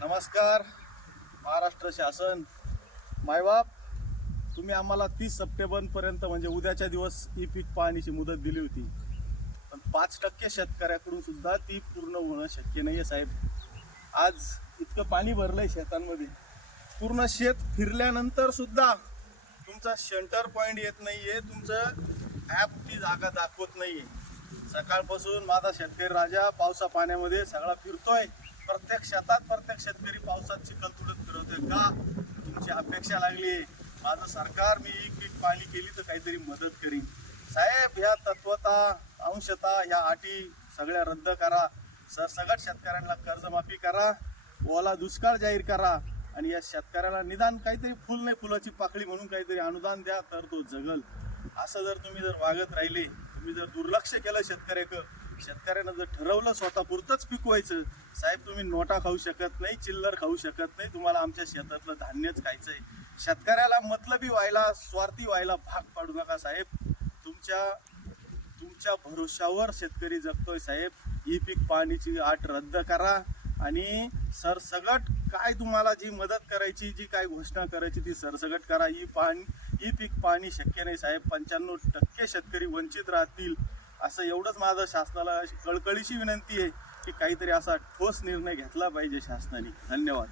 नमस्कार महाराष्ट्र शासन मायबाप, तुम्ही आम्हाला 30 सप्टेंबरपर्यंत म्हणजे उद्याच्या दिवस ई पीक पाहणीची मुदत दिली होती, पण 5% शेतकऱ्याकडून सुद्धा ती पूर्ण होणं शक्य नाही आहे साहेब. आज इतकं पाणी भरलंय शेतांमध्ये, पूर्ण शेत फिरल्यानंतर सुद्धा तुमचा सेंटर पॉईंट येत नाहीये, तुमचं ॲप ती जागा दाखवत नाहीये. सकाळपासून माझा शेतकरी राजा पावसा पाण्यामध्ये सगळा फिरतोय. प्रत्येक शेतात प्रत्येक शेतकरी पावसात चिखल तुडत फिरवतोय. का? तुमची अपेक्षा लागली, माझं सरकार मी ई पीक पाहणी केली तर काहीतरी मदत करीन. साहेब, ह्या तत्वता अंशता ह्या अटी सगळ्या रद्द करा. सरसगट शेतकऱ्यांना कर्जमाफी करा, ओला दुष्काळ जाहीर करा आणि या शेतकऱ्याला निदान काहीतरी फुल नाही फुलाची पाकळी म्हणून काहीतरी अनुदान द्या, तर तो जगल. असं जर तुम्ही वागत राहिले, तुम्ही जर दुर्लक्ष केलं शेतकऱ्यानं जर ठरवलं स्वतःपुरतंच पिकवायचं, साहेब तुम्ही नोटा खाऊ शकत नाही, चिल्लर खाऊ शकत नाही, तुम्हाला आमच्या शेतातलं धान्यच खायचंय. शेतकऱ्याला मतलबी व्हायला, स्वार्थी व्हायला भाग पाडू नका साहेब. तुमच्या भरोशावर शेतकरी जगतोय साहेब. ई पीक पाहणीची अट रद्द करा आणि सरसगट काय तुम्हाला जी मदत करायची, जी काय घोषणा करायची ती सरसगट करा. ई पीक पाहणी शक्य नाही साहेब. 95% शेतकरी वंचित राहतील, असं एवढंच माझं शासनाला कळकळीची विनंती आहे की काहीतरी असा ठोस निर्णय घेतला पाहिजे शासनाने. धन्यवाद.